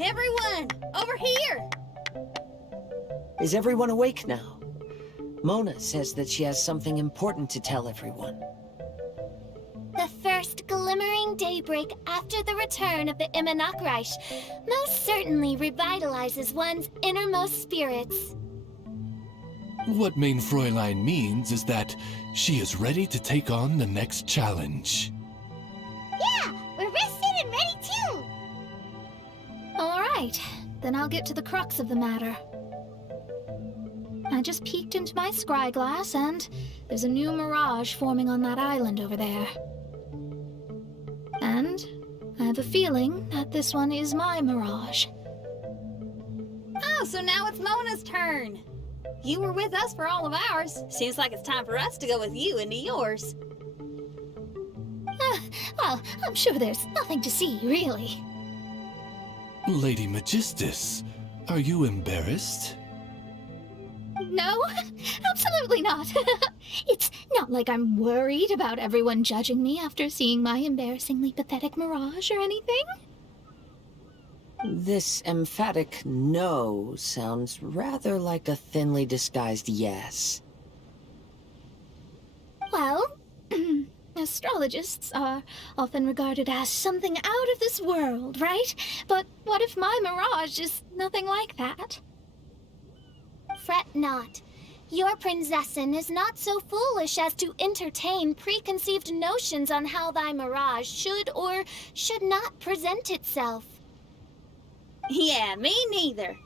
Everyone, over here! Is everyone awake now? Mona says that she has something important to tell everyone. The first glimmering daybreak after the return of the Immanakreich most certainly revitalizes one's innermost spirits. What Main Fräulein means is that she is ready to take on the next challenge. Yeah, we're rested and ready too! Alright, then I'll get to the crux of the matter. I just peeked into my scry glass and there's a new mirage forming on that island over there. And I have a feeling that this one is my mirage. Oh, so now it's Mona's turn. You were with us for all of ours. Seems like it's time for us to go with you into yours. Well, I'm sure there's nothing to see, really. Lady Magistus, are you embarrassed? No, absolutely not. It's not like I'm worried about everyone judging me after seeing my embarrassingly pathetic mirage or anything. This emphatic no sounds rather like a thinly disguised yes. Well, astrologists are often regarded as something out of this world, right? But what if my mirage is nothing like that? Fret not. Your prinzessin is not so foolish as to entertain preconceived notions on how thy mirage should or should not present itself. Yeah, me neither.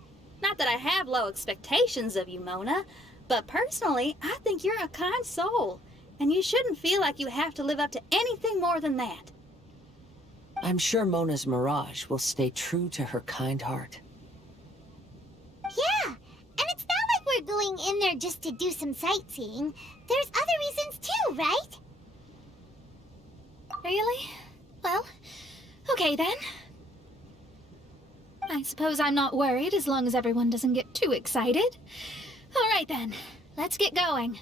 Not that I have low expectations of you, Mona, but personally, I think you're a kind soul, and you shouldn't feel like you have to live up to anything more than that. I'm sure Mona's mirage will stay true to her kind heart. Yeah, and it's not like we're going in there just to do some sightseeing. There's other reasons too, right? Really? Well, okay then. I suppose I'm not worried as long as everyone doesn't get too excited. All right then, let's get going.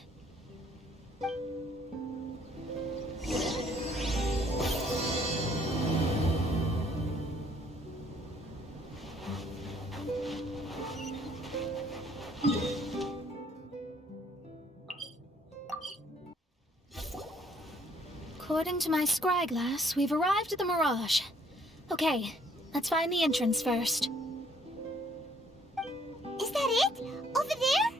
According to my scry glass, we've arrived at the Mirage. Okay, let's find the entrance first. Is that it? Over there?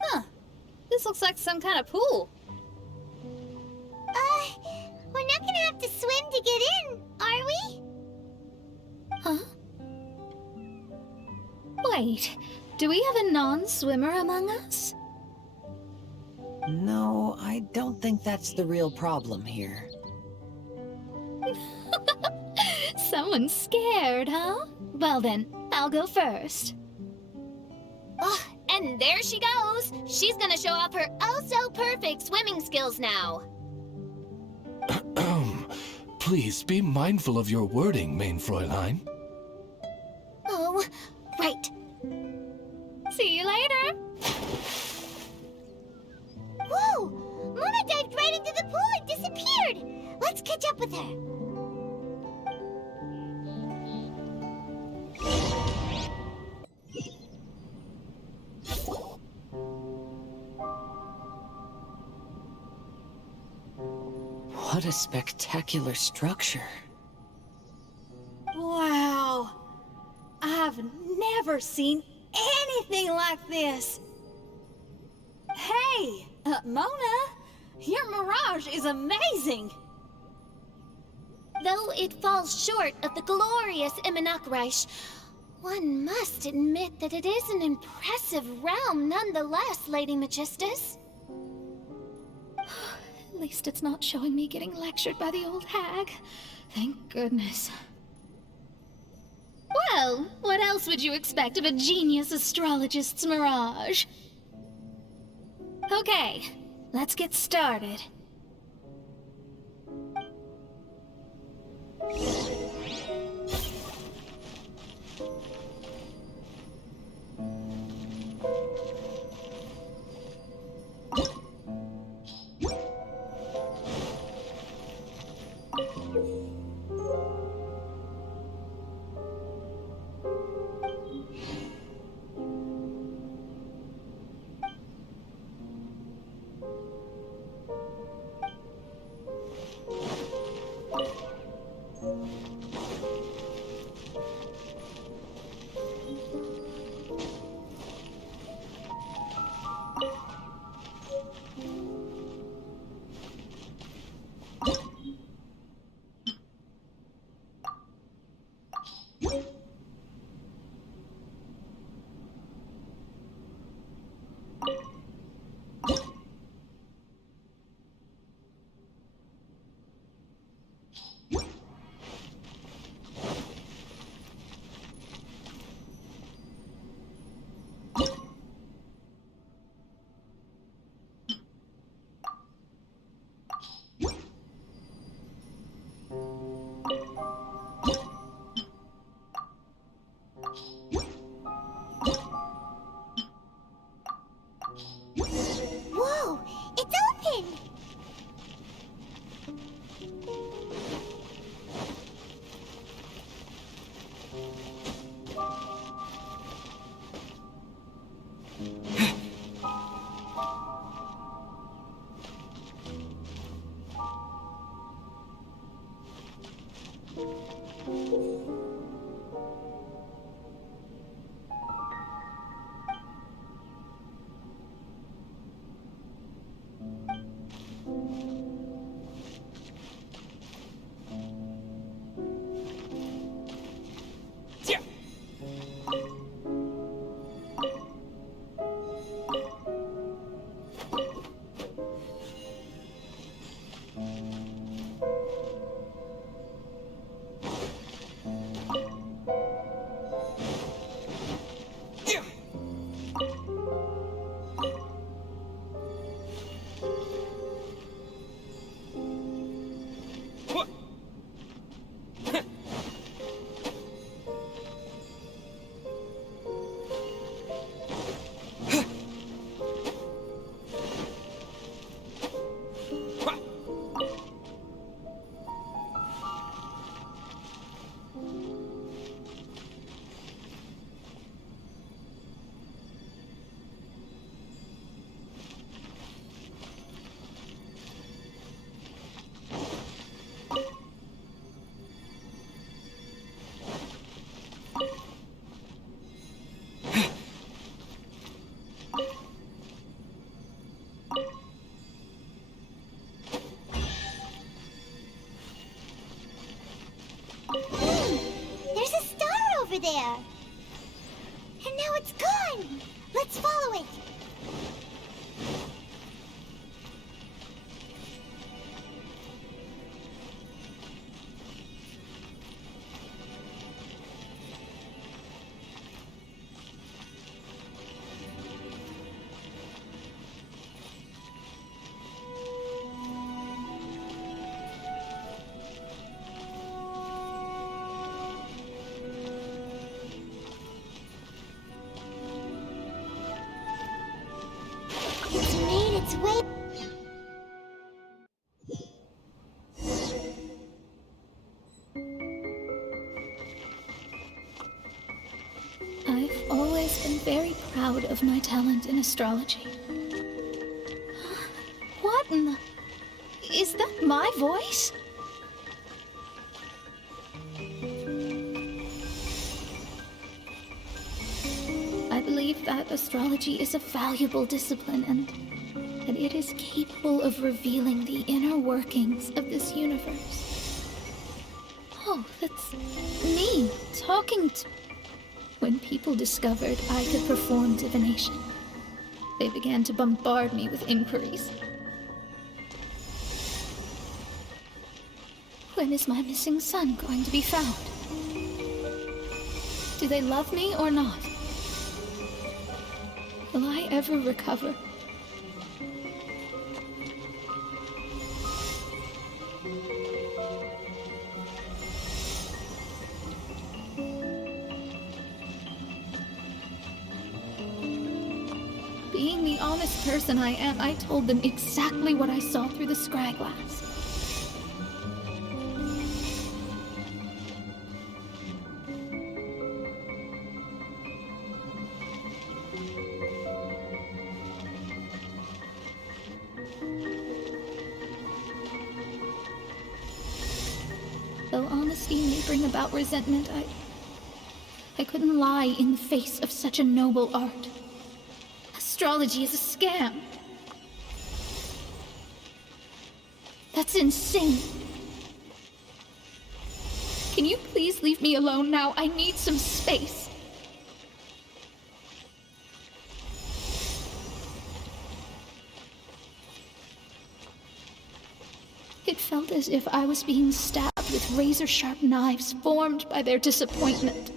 Huh. This looks like some kind of pool. We're not gonna have to swim to get in, are we? Huh? Wait, do we have a non-swimmer among us? No, I don't think that's the real problem here. Someone's scared, huh? Well then, I'll go first. Oh, and there she goes. She's gonna show off her oh-so-perfect swimming skills now. Please be mindful of your wording, Main Fräulein. Oh, right. See you later! Whoa! Mona dived right into the pool and disappeared! Let's catch up with her. What a spectacular structure. Wow. I've never seen anything like this. Hey, Mona, your mirage is amazing. Though it falls short of the glorious Immanakreich, one must admit that it is an impressive realm nonetheless, Lady Magistus. At least it's not showing me getting lectured by the old hag. Thank goodness. Well, what else would you expect of a genius astrologist's mirage? Okay, let's get started. There's a star over there. And now it's gone. Let's follow it. It's made its way. I've always been very proud of my talent in astrology. What in the... Is that my voice? I believe that astrology is a valuable discipline and that it is capable of revealing the inner workings of this universe. Oh, that's me talking to... When people discovered I could perform divination, they began to bombard me with inquiries. When is my missing son going to be found? Do they love me or not? Will I ever recover? Being the honest person I am, I told them exactly what I saw through the scry glass. Though honesty may bring about resentment, I couldn't lie in the face of such a noble art. Astrology is a scam. That's insane. Can you please leave me alone now? I need some space. It felt as if I was being stabbed with razor-sharp knives formed by their disappointment.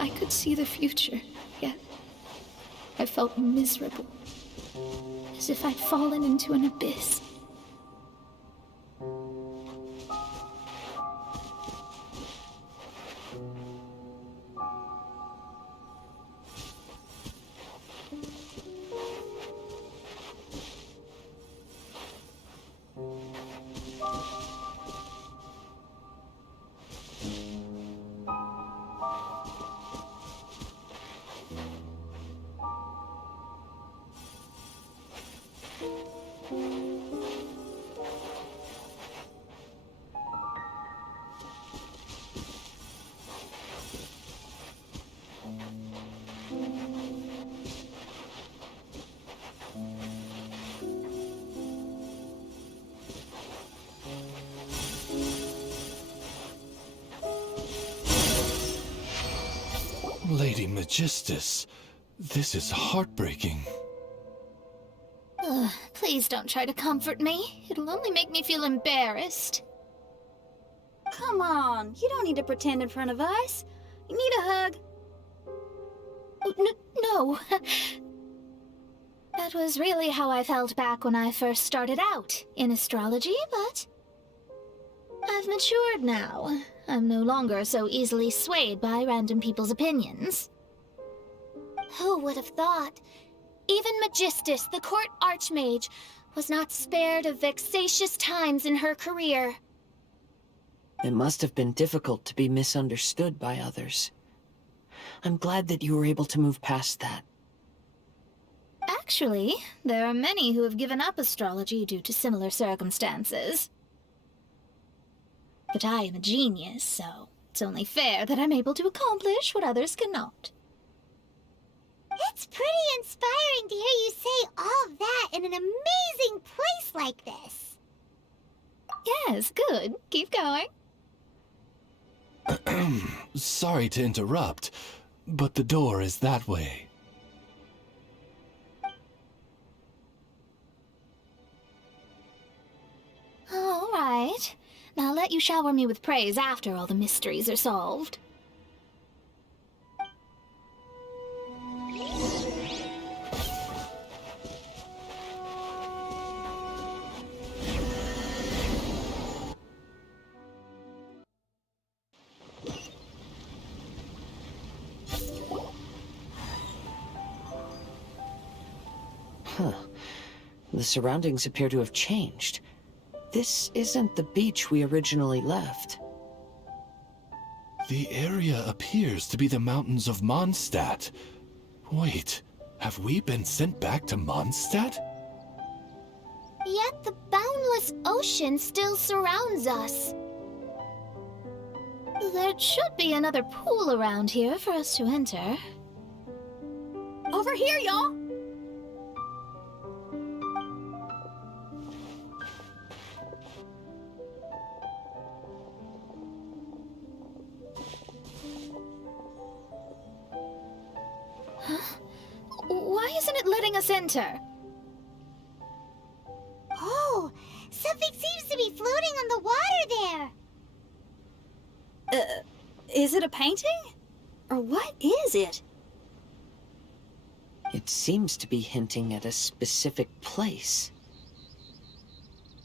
I could see the future, yet I felt miserable, as if I'd fallen into an abyss. Lady Magistus, this is heartbreaking. Please don't try to comfort me. It'll only make me feel embarrassed. Come on, you don't need to pretend in front of us. You need a hug. No. That was really how I felt back when I first started out in astrology, but I've matured now. I'm no longer so easily swayed by random people's opinions. Who would have thought? Even Magistus, the court archmage, was not spared of vexatious times in her career. It must have been difficult to be misunderstood by others. I'm glad that you were able to move past that. Actually, there are many who have given up astrology due to similar circumstances. But I am a genius, so it's only fair that I'm able to accomplish what others cannot. It's pretty inspiring to hear you say all that in an amazing place like this. Yes, good. Keep going. Sorry to interrupt, but the door is that way. All right. Now let you shower me with praise after all the mysteries are solved. Huh. The surroundings appear to have changed. This isn't the beach we originally left. The area appears to be the mountains of Mondstadt. Wait, have we been sent back to Mondstadt? Yet the boundless ocean still surrounds us. There should be another pool around here for us to enter. Over here, y'all. Why isn't it letting us enter? Oh, something seems to be floating on the water there. Is it a painting? Or what is it? It seems to be hinting at a specific place.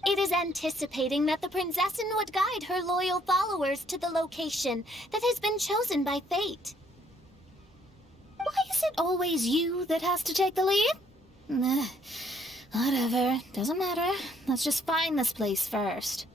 It is anticipating that the Prinzessin would guide her loyal followers to the location that has been chosen by fate. Why is it always you that has to take the lead? Whatever, doesn't matter. Let's just find this place first.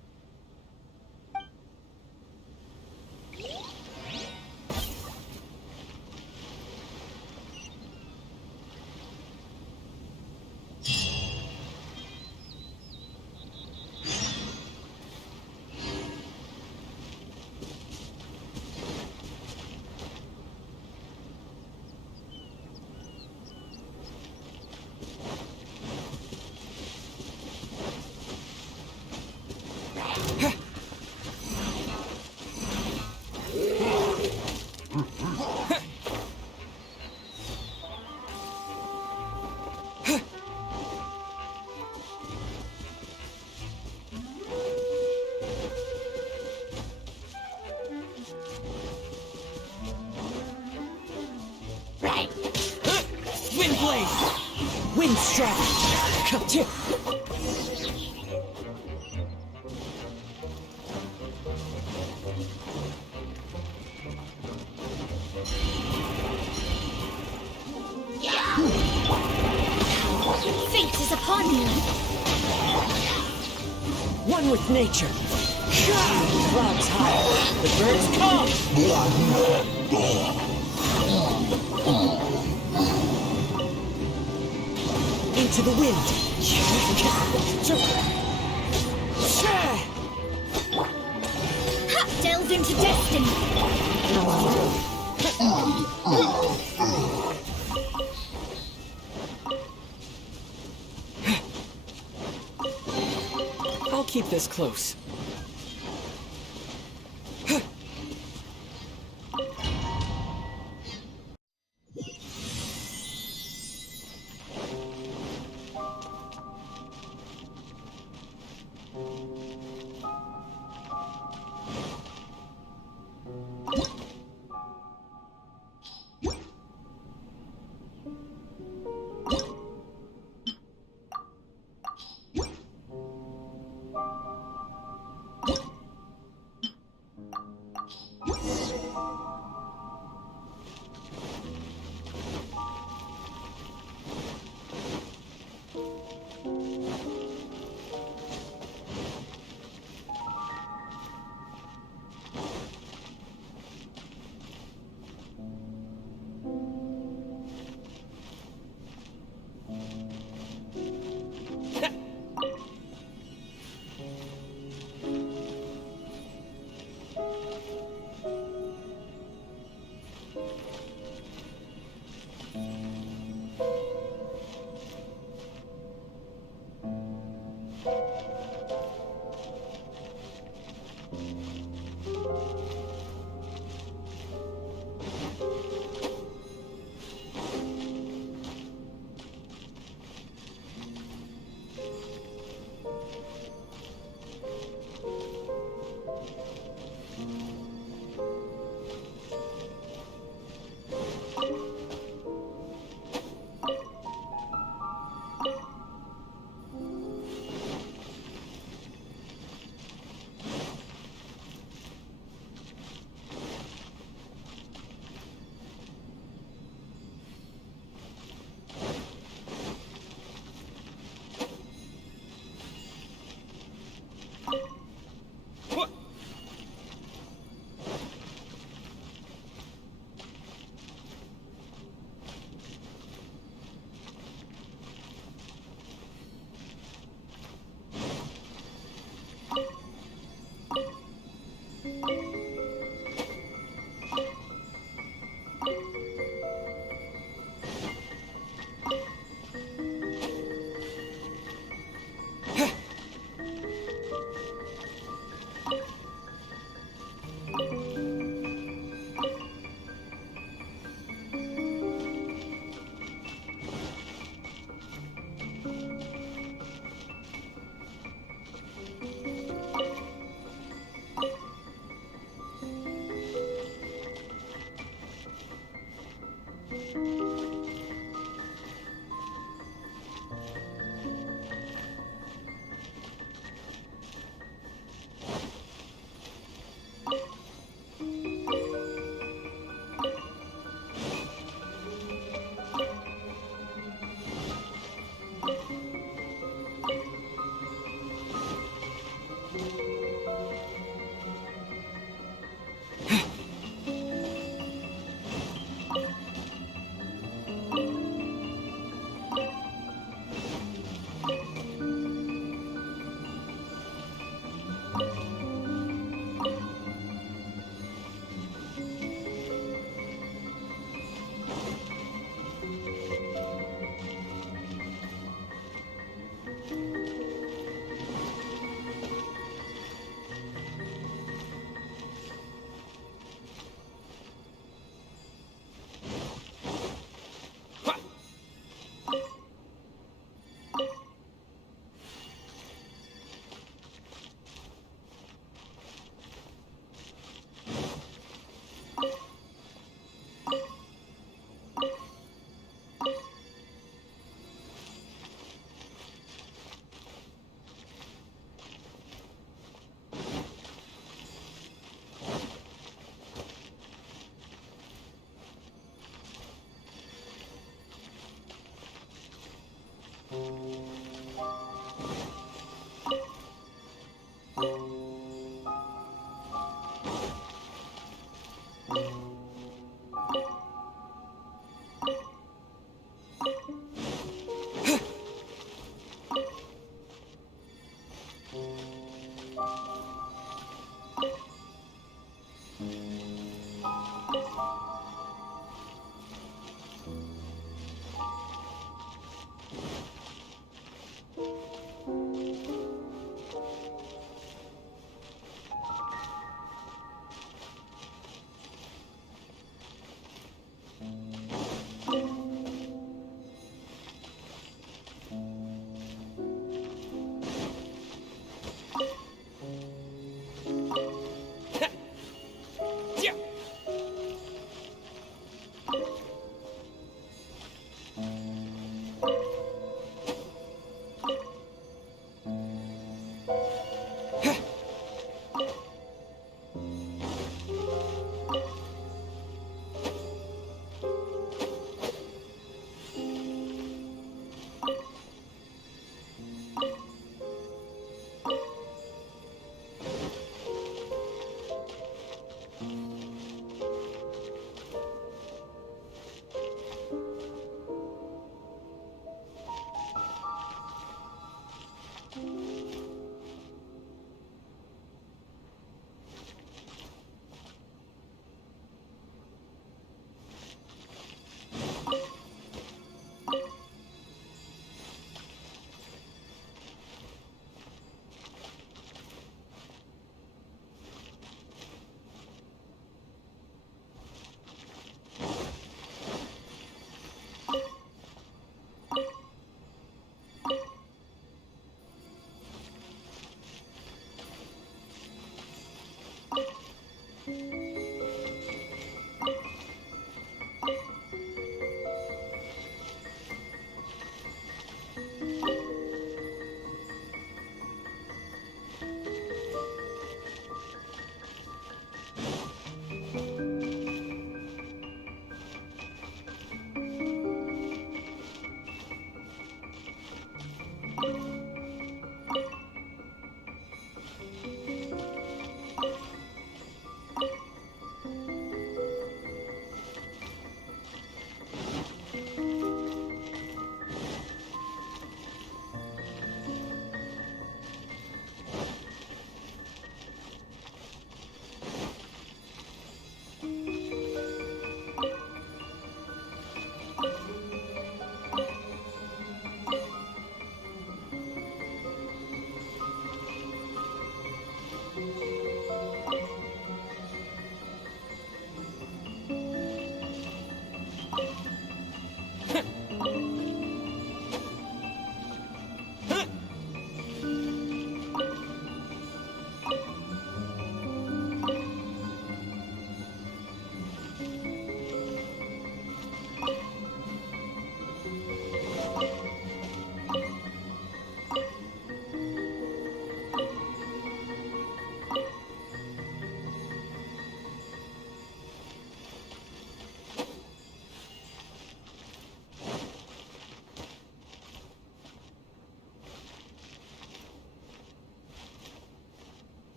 Windblade! Windstrike! Cut. Fate is upon you. One with nature. Clouds high. The birds come. to the wind. Delve into destiny. I'll keep this close.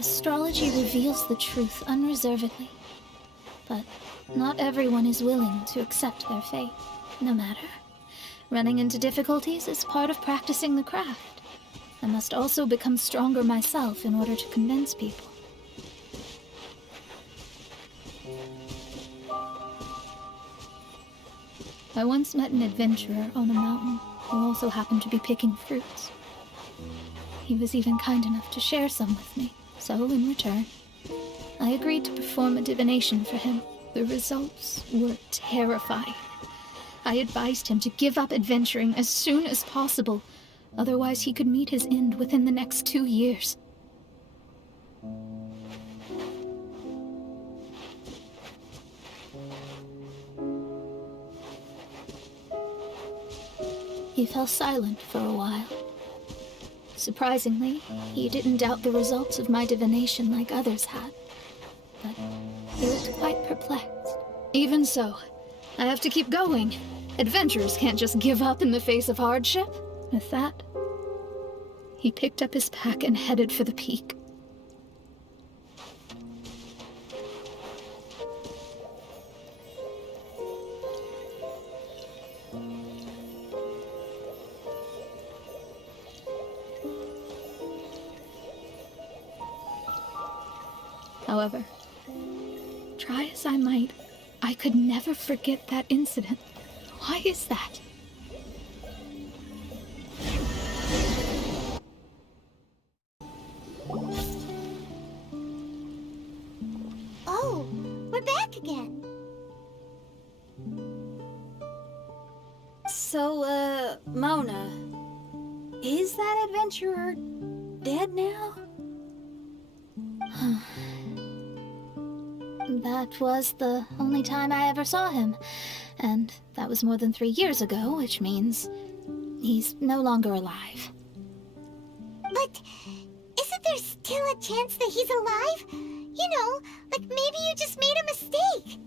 Astrology reveals the truth unreservedly, but not everyone is willing to accept their fate, no matter. Running into difficulties is part of practicing the craft. I must also become stronger myself in order to convince people. I once met an adventurer on a mountain who also happened to be picking fruits. He was even kind enough to share some with me, so in return, I agreed to perform a divination for him. The results were terrifying. I advised him to give up adventuring as soon as possible, otherwise he could meet his end within the next 2 years. He fell silent for a while. Surprisingly, he didn't doubt the results of my divination like others had, but he looked quite perplexed. Even so, I have to keep going. Adventurers can't just give up in the face of hardship. With that, he picked up his pack and headed for the peak. However, try as I might, I could never forget that incident. Why is that? Oh, we're back again. So, Mona, is that adventurer dead now? That was the only time I ever saw him, and that was more than 3 years ago, which means he's no longer alive. But isn't there still a chance that he's alive? You know, like maybe you just made a mistake.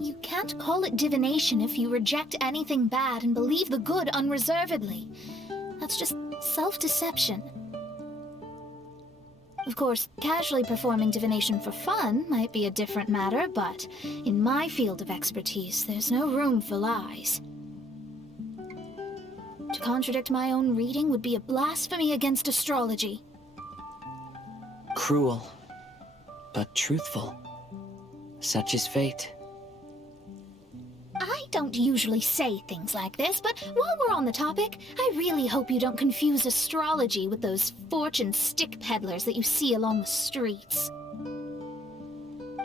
You can't call it divination if you reject anything bad and believe the good unreservedly. That's just self-deception. Of course, casually performing divination for fun might be a different matter, but in my field of expertise, there's no room for lies. To contradict my own reading would be a blasphemy against astrology. Cruel, but truthful. Such is fate. I don't usually say things like this, but while we're on the topic, I really hope you don't confuse astrology with those fortune stick peddlers that you see along the streets.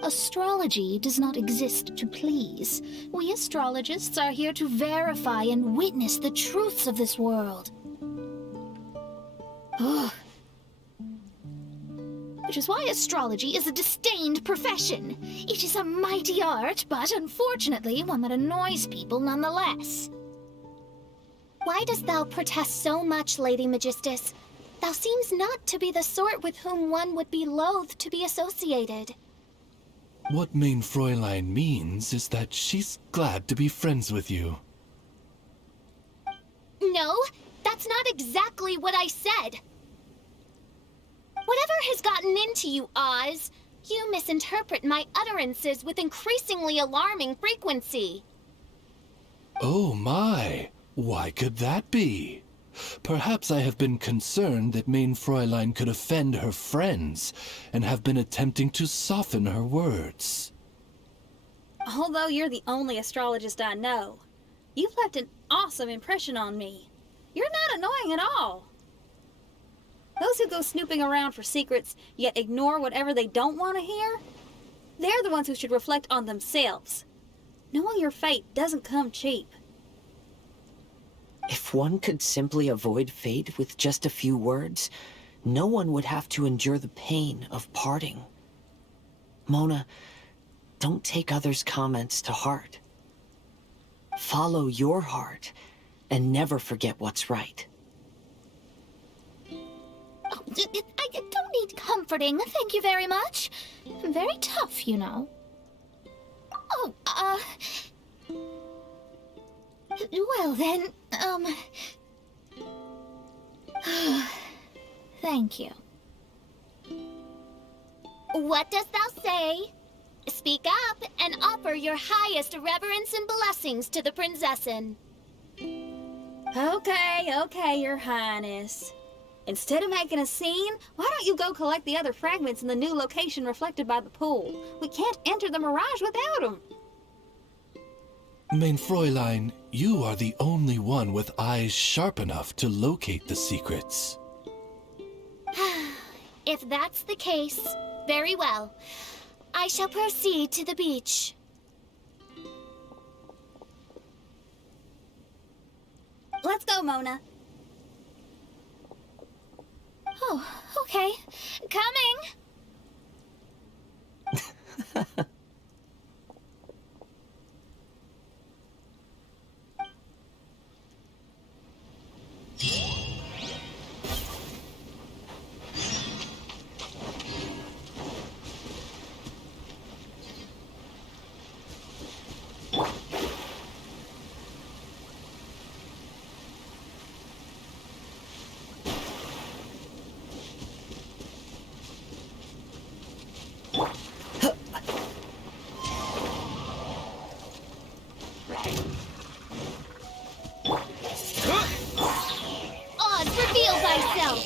Astrology does not exist to please. We astrologists are here to verify and witness the truths of this world. Ugh. Which is why astrology is a disdained profession. It is a mighty art, but unfortunately one that annoys people nonetheless. Why dost thou protest so much, Lady Magistus? Thou seems not to be the sort with whom one would be loath to be associated. What Main Fräulein means is that she's glad to be friends with you. No, that's not exactly what I said. Whatever has gotten into you, Oz, you misinterpret my utterances with increasingly alarming frequency. Oh my, why could that be? Perhaps I have been concerned that Main Fräulein could offend her friends, and have been attempting to soften her words. Although you're the only astrologist I know, you've left an awesome impression on me. You're not annoying at all. Those who go snooping around for secrets, yet ignore whatever they don't want to hear, they're the ones who should reflect on themselves. Knowing your fate doesn't come cheap. If one could simply avoid fate with just a few words, no one would have to endure the pain of parting. Mona, don't take others' comments to heart. Follow your heart, and never forget what's right. Oh, I don't need comforting, thank you very much. I'm very tough, you know. Oh, well then, thank you. What dost thou say? Speak up and offer your highest reverence and blessings to the Prinzessin. Okay, Your Highness. Instead of making a scene, why don't you go collect the other fragments in the new location reflected by the pool? We can't enter the mirage without them. Mein Fräulein, you are the only one with eyes sharp enough to locate the secrets. If that's the case, very well. I shall proceed to the beach. Let's go, Mona. Oh, okay. Coming! Oz, reveal thyself!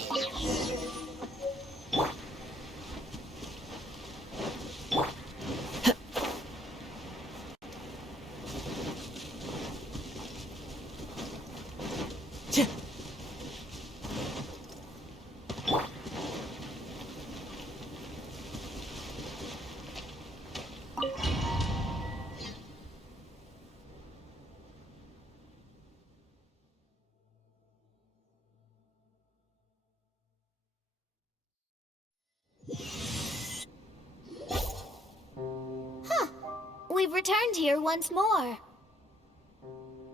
We've returned here once more.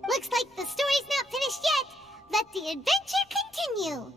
Looks like the story's not finished yet. Let the adventure continue.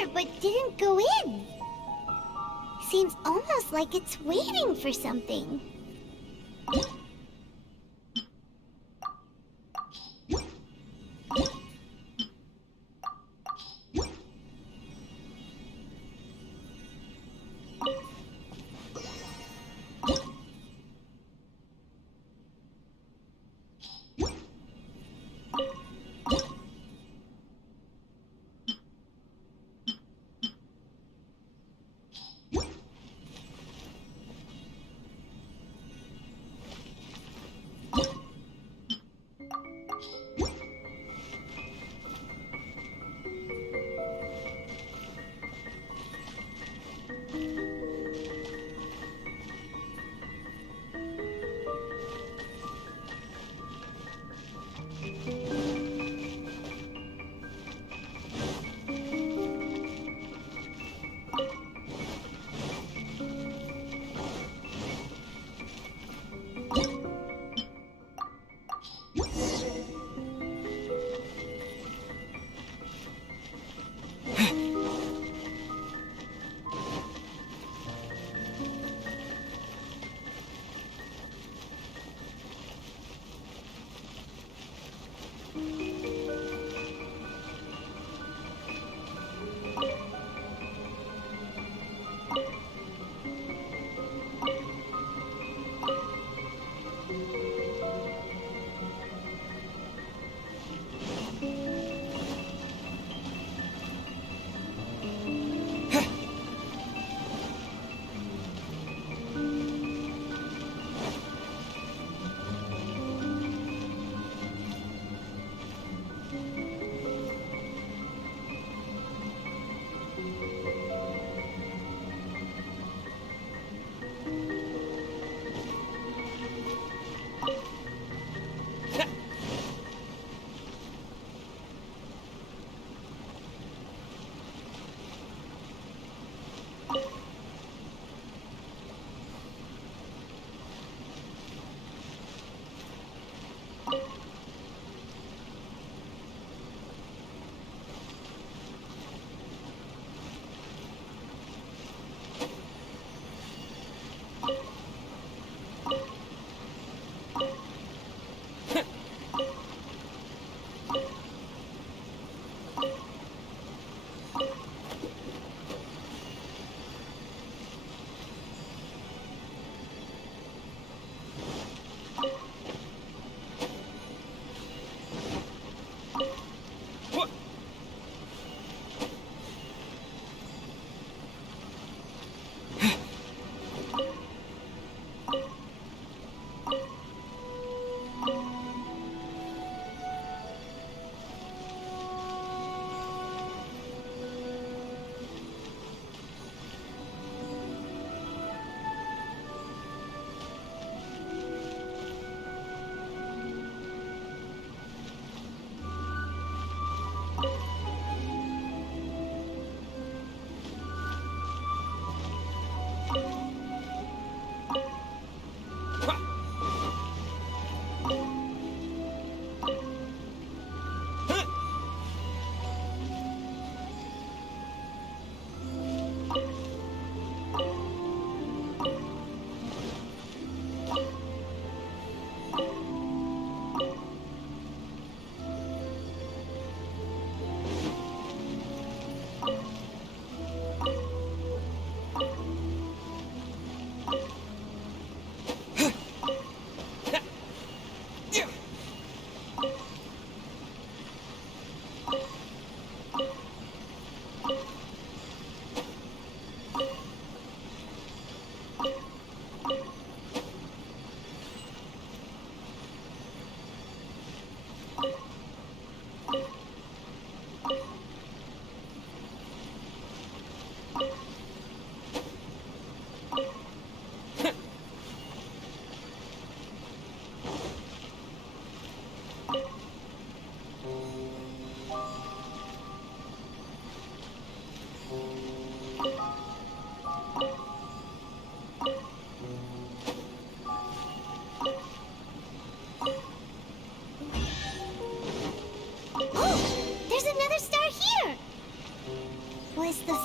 there but didn't go in. Seems almost like it's waiting for something.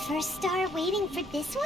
first star waiting for this one?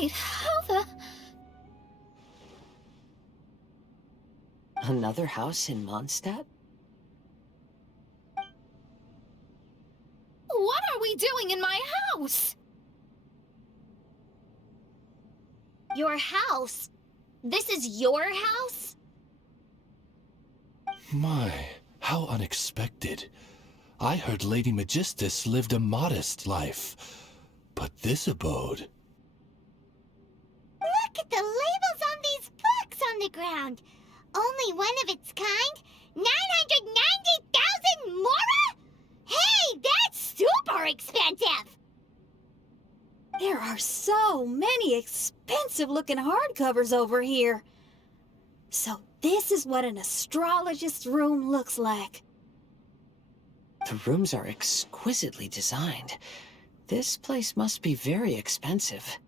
Wait, how the... Another house in Mondstadt? Your house? This is your house? My, how unexpected. I heard Lady Magistus lived a modest life, but this abode... Look at the labels on these books on the ground. Only one of its kind? 990,000 mora? Hey, that's super expensive! There are so many expensive-looking hardcovers over here. So this is what an astrologist's room looks like. The rooms are exquisitely designed. This place must be very expensive.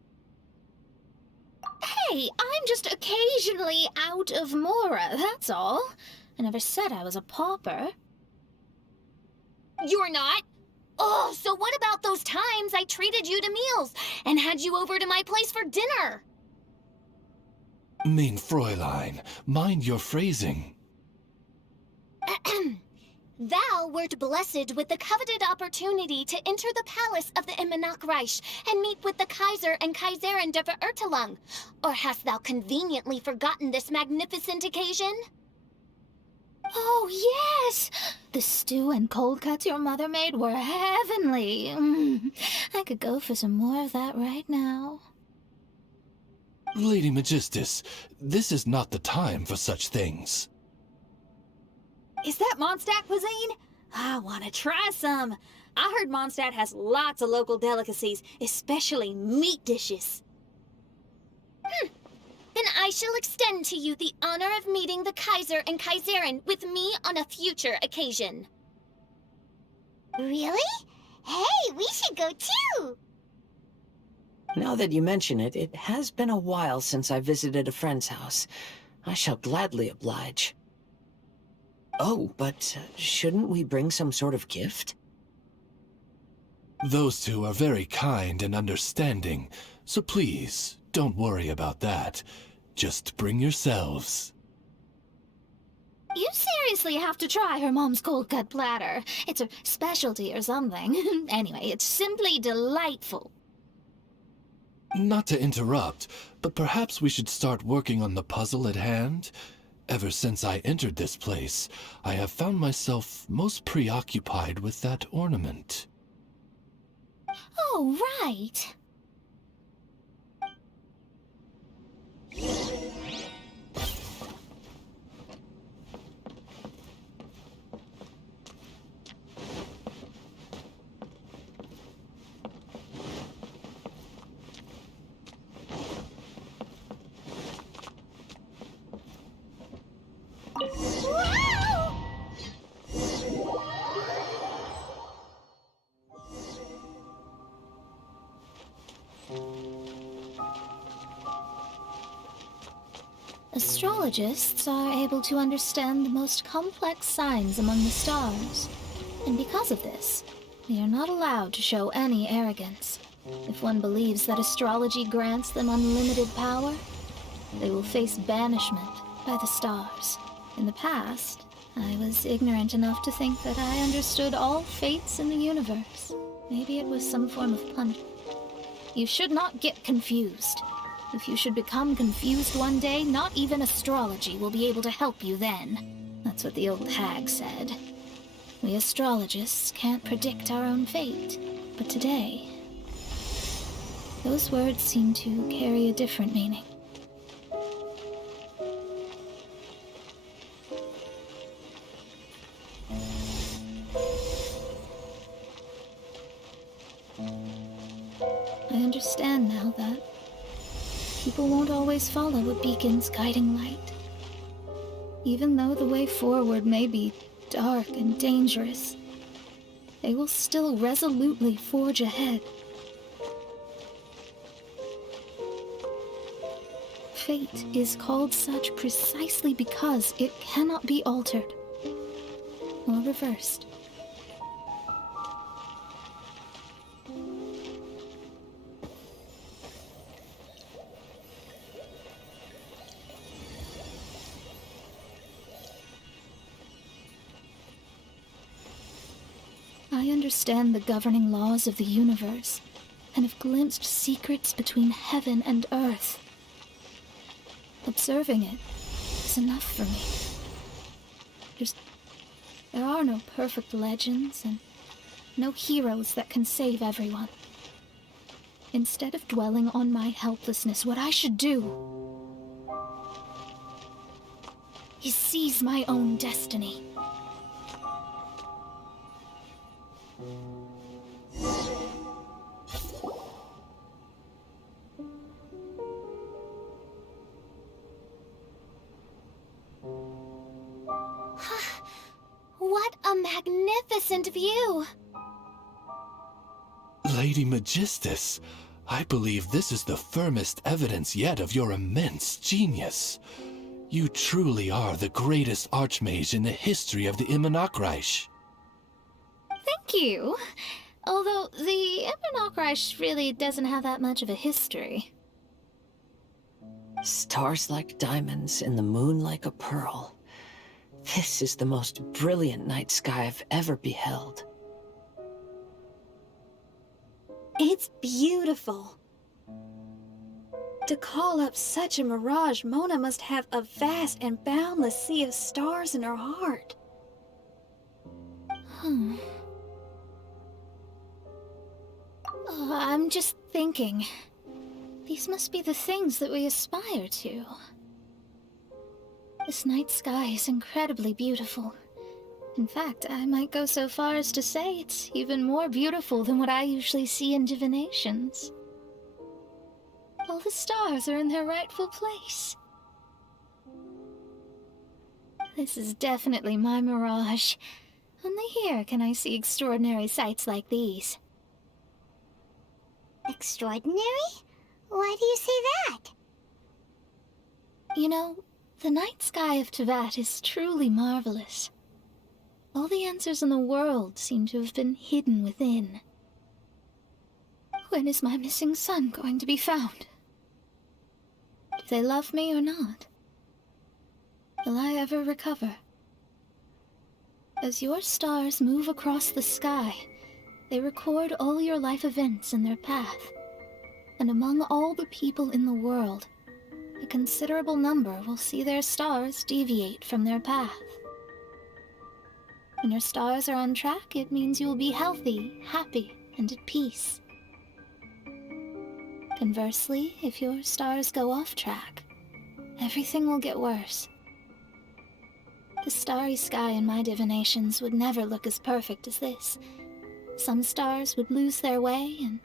Hey, I'm just occasionally out of mora, that's all. I never said I was a pauper. You're not? Oh, so what about those times I treated you to meals and had you over to my place for dinner? Mein Fräulein, mind your phrasing. Thou wert blessed with the coveted opportunity to enter the palace of the Immenachreich and meet with the Kaiser and Kaiserin der Verurteilung. Or hast thou conveniently forgotten this magnificent occasion? Oh, yes! The stew and cold cuts your mother made were heavenly. I could go for some more of that right now. Lady Magistus, this is not the time for such things. Is that Mondstadt cuisine? I want to try some. I heard Mondstadt has lots of local delicacies, especially meat dishes. Then I shall extend to you the honor of meeting the Kaiser and Kaiserin with me on a future occasion. Really? Hey, we should go too! Now that you mention it, it has been a while since I visited a friend's house. I shall gladly oblige. Oh, but shouldn't we bring some sort of gift? Those two are very kind and understanding, so please, don't worry about that. Just bring yourselves. You seriously have to try her mom's cold cut platter. It's her specialty or something. Anyway, it's simply delightful. Not to interrupt, but perhaps we should start working on the puzzle at hand? Ever since I entered this place, I have found myself most preoccupied with that ornament. Oh, right. Astrologists are able to understand the most complex signs among the stars. And because of this, they are not allowed to show any arrogance. If one believes that astrology grants them unlimited power, they will face banishment by the stars. In the past, I was ignorant enough to think that I understood all fates in the universe. Maybe it was some form of punishment. You should not get confused. If you should become confused one day, not even astrology will be able to help you then. That's what the old hag said. We astrologists can't predict our own fate. But today, those words seem to carry a different meaning. I understand now that people won't always follow a beacon's guiding light. Even though the way forward may be dark and dangerous, they will still resolutely forge ahead. Fate is called such precisely because it cannot be altered or reversed. I understand the governing laws of the universe, and have glimpsed secrets between heaven and earth. Observing it is enough for me. There are no perfect legends and no heroes that can save everyone. Instead of dwelling on my helplessness, what I should do is seize my own destiny. What a magnificent view! Lady Magistus, I believe this is the firmest evidence yet of your immense genius. You truly are the greatest archmage in the history of the Immonokreich. Thank you. Although the Immonokreich really doesn't have that much of a history. Stars like diamonds and the moon like a pearl. This is the most brilliant night sky I've ever beheld. It's beautiful. To call up such a mirage, Mona must have a vast and boundless sea of stars in her heart. I'm just thinking. These must be the things that we aspire to. This night sky is incredibly beautiful. In fact, I might go so far as to say it's even more beautiful than what I usually see in divinations. All the stars are in their rightful place. This is definitely my mirage. Only here can I see extraordinary sights like these. Extraordinary? Why do you say that? You know, the night sky of Tevat is truly marvelous. All the answers in the world seem to have been hidden within. When is my missing son going to be found? Do they love me or not? Will I ever recover? As your stars move across the sky, they record all your life events in their path. And among all the people in the world, a considerable number will see their stars deviate from their path. When your stars are on track, it means you will be healthy, happy, and at peace. Conversely, if your stars go off track, everything will get worse. The starry sky in my divinations would never look as perfect as this. Some stars would lose their way, and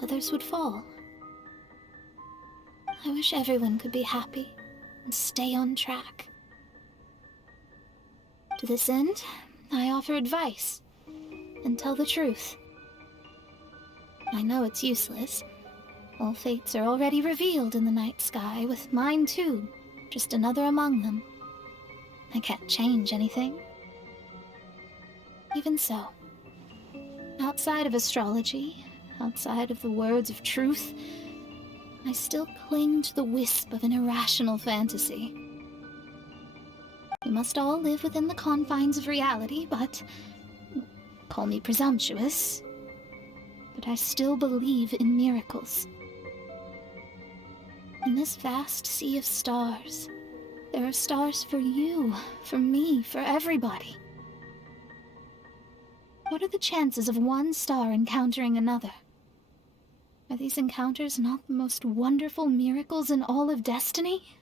others would fall. I wish everyone could be happy and stay on track. To this end, I offer advice and tell the truth. I know it's useless. All fates are already revealed in the night sky, with mine too, just another among them. I can't change anything. Even so, outside of astrology, outside of the words of truth, I still cling to the wisp of an irrational fantasy. We must all live within the confines of reality, but call me presumptuous, but I still believe in miracles. In this vast sea of stars, there are stars for you, for me, for everybody. What are the chances of one star encountering another? Are these encounters not the most wonderful miracles in all of destiny?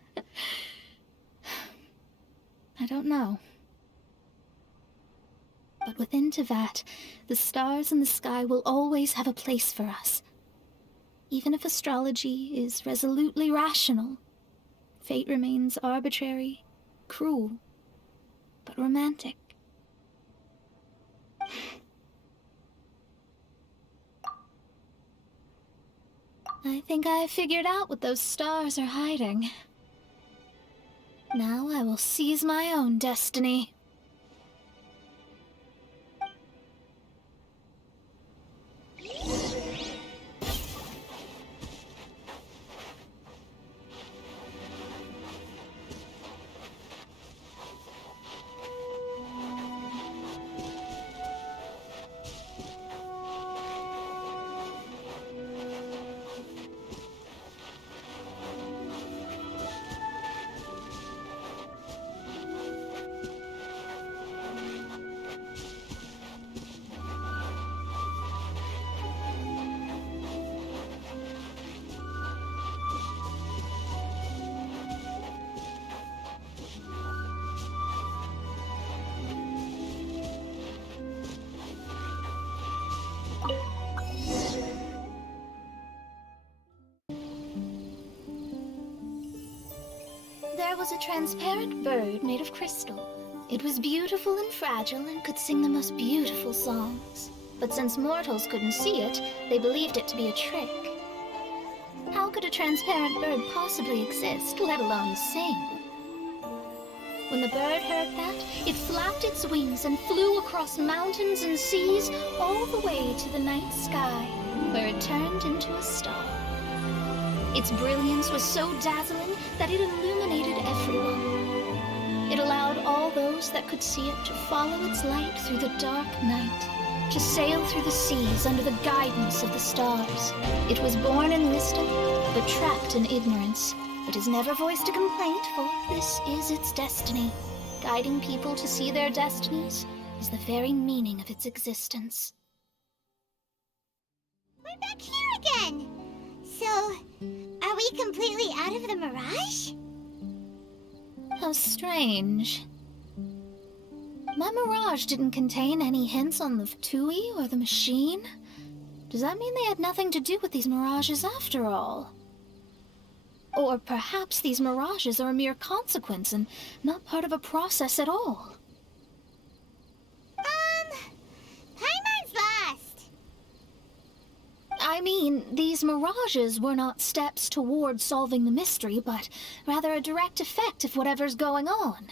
I don't know. But within Tevat, the stars in the sky will always have a place for us. Even if astrology is resolutely rational, fate remains arbitrary, cruel, but romantic. I think I've figured out what those stars are hiding. Now I will seize my own destiny. there was a transparent bird made of crystal. It was beautiful and fragile and could sing the most beautiful songs. But since mortals couldn't see it, they believed it to be a trick. How could a transparent bird possibly exist, let alone sing? When the bird heard that, it flapped its wings and flew across mountains and seas all the way to the night sky, where it turned into a star. Its brilliance was so dazzling that it illuminated everyone. It allowed all those that could see it to follow its light through the dark night, to sail through the seas under the guidance of the stars. It was born in wisdom, but trapped in ignorance. It has never voiced a complaint, for this is its destiny. Guiding people to see their destinies is the very meaning of its existence. We're back here again! So, are we completely out of the mirage? How strange. My mirage didn't contain any hints on the Fatui or the machine. Does that mean they had nothing to do with these mirages after all? Or perhaps these mirages are a mere consequence and not part of a process at all. Paimon's lost. I mean, these mirages were not steps toward solving the mystery, but rather a direct effect of whatever's going on.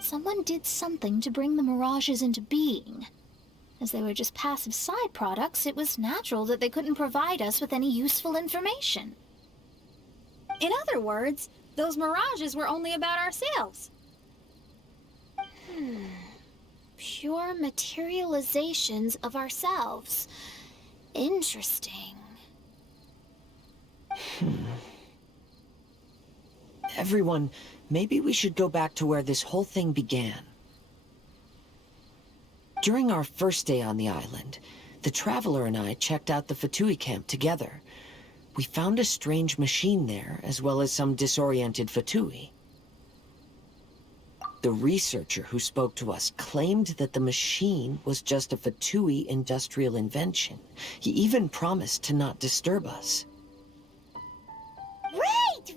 Someone did something to bring the mirages into being. As they were just passive side products, it was natural that they couldn't provide us with any useful information. In other words, those mirages were only about ourselves. Pure materializations of ourselves. Interesting. Everyone, maybe we should go back to where this whole thing began. During our first day on the island, the Traveler and I checked out the Fatui camp together. We found a strange machine there, as well as some disoriented Fatui. The researcher who spoke to us claimed that the machine was just a Fatui industrial invention. He even promised to not disturb us. Right!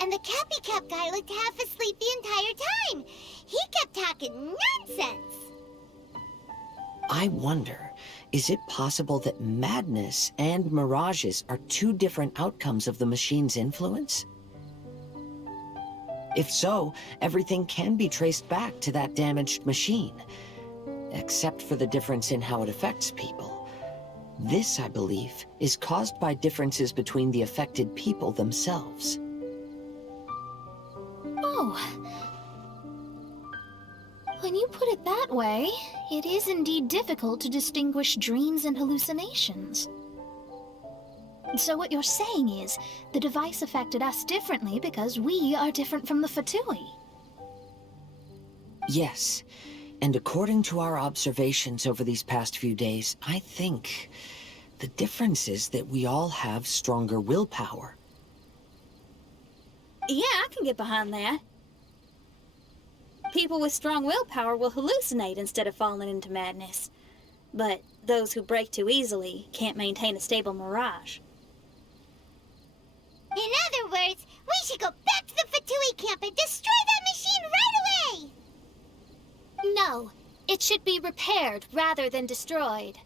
And the Cappy Cap guy looked half asleep the entire time. He kept talking nonsense. I wonder, is it possible that madness and mirages are two different outcomes of the machine's influence? If so, everything can be traced back to that damaged machine, except for the difference in how it affects people. This, I believe, is caused by differences between the affected people themselves. Oh. When you put it that way, it is indeed difficult to distinguish dreams and hallucinations. So what you're saying is, the device affected us differently because we are different from the Fatui. Yes, and according to our observations over these past few days, I think the difference is that we all have stronger willpower. Yeah, I can get behind that. People with strong willpower will hallucinate instead of falling into madness. But those who break too easily can't maintain a stable mirage. In other words, we should go back to the Fatui camp and destroy that machine right away! No, it should be repaired rather than destroyed.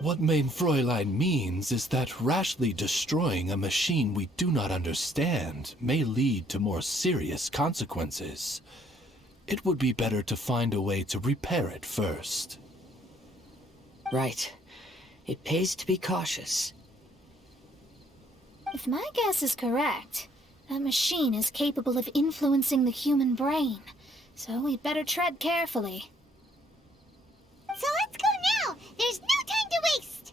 What Main Fräulein means is that rashly destroying a machine we do not understand may lead to more serious consequences. It would be better to find a way to repair it first. Right. It pays to be cautious. If my guess is correct, that machine is capable of influencing the human brain, so we'd better tread carefully. So let's go now! There's no time to waste!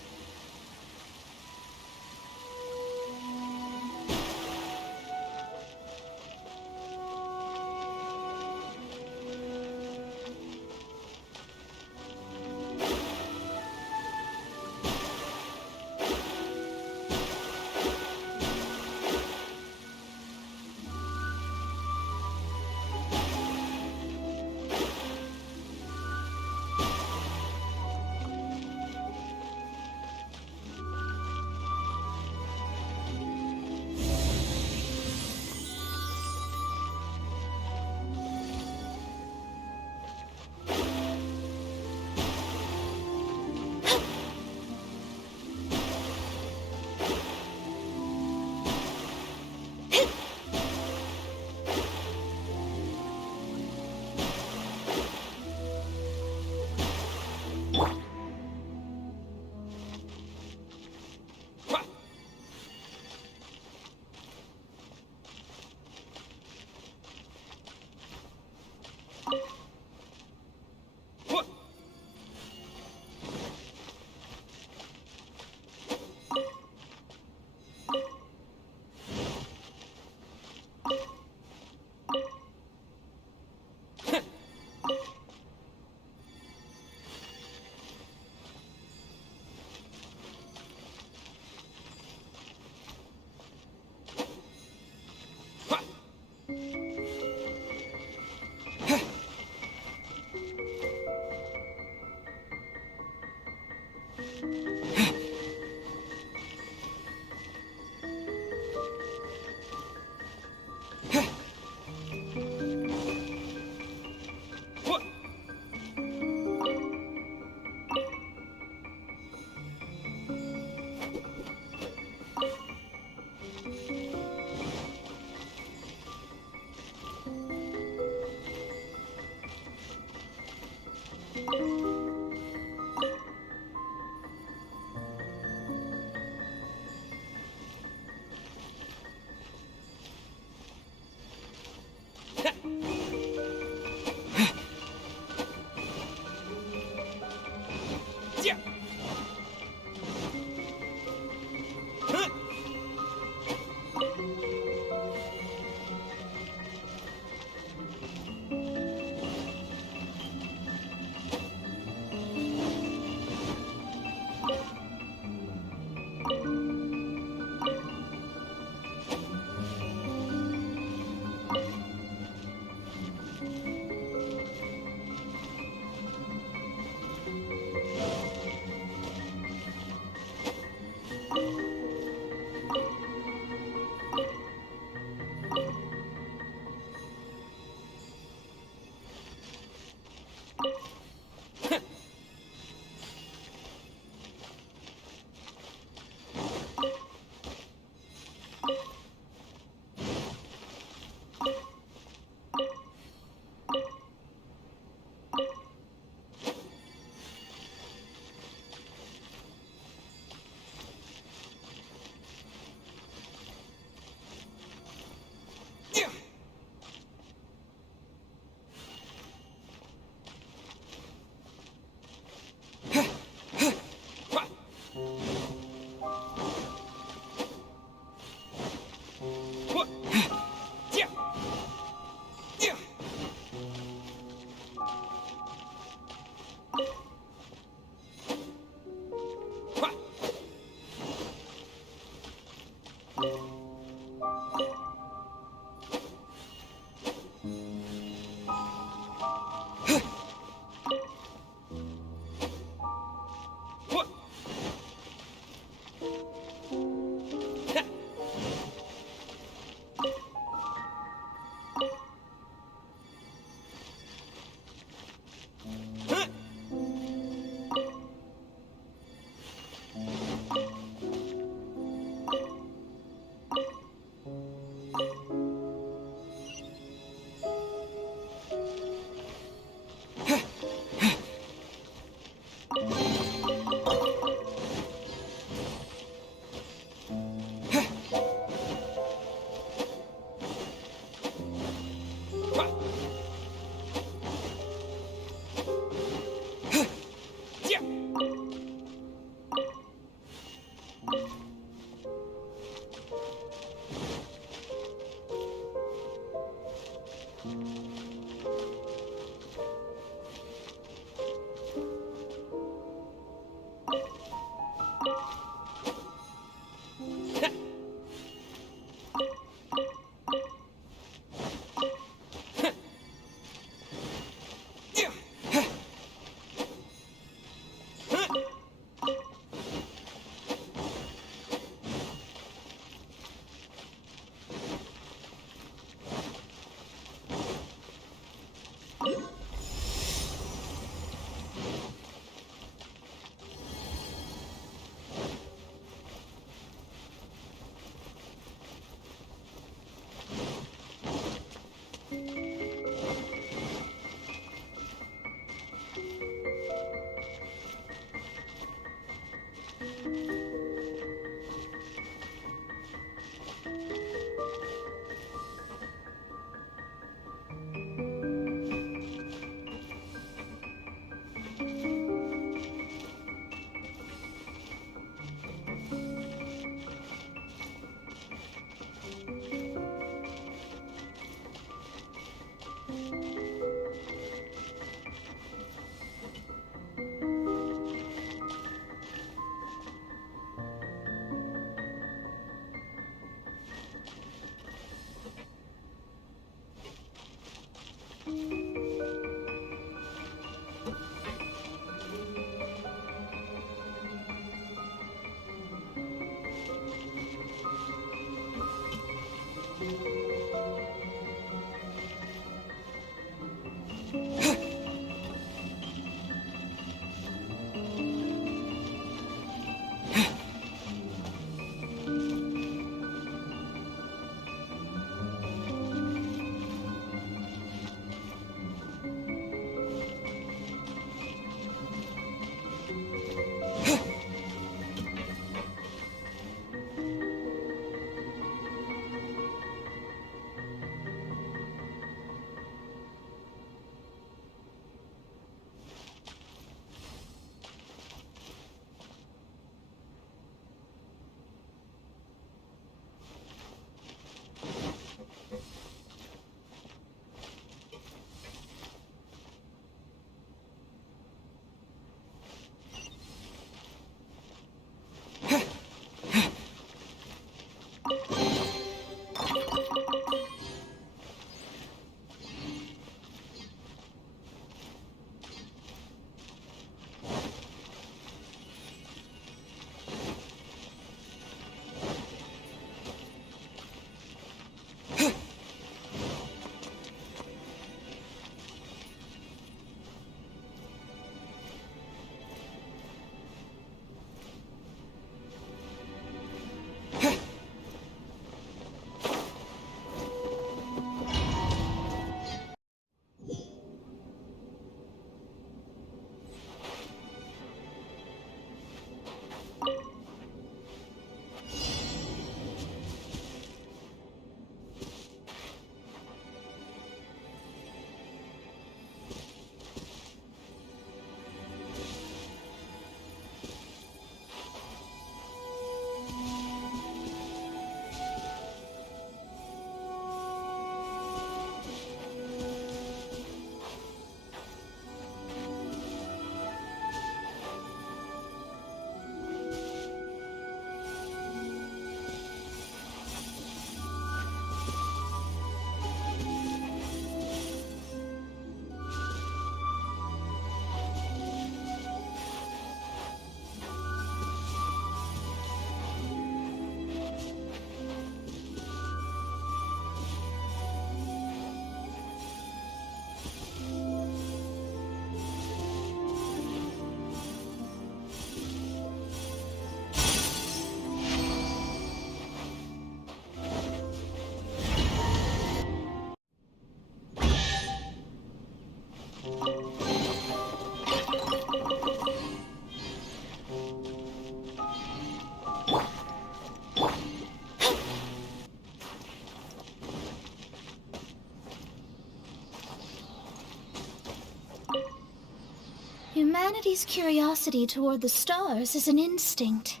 Humanity's curiosity toward the stars is an instinct.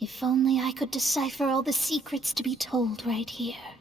If only I could decipher all the secrets to be told right here.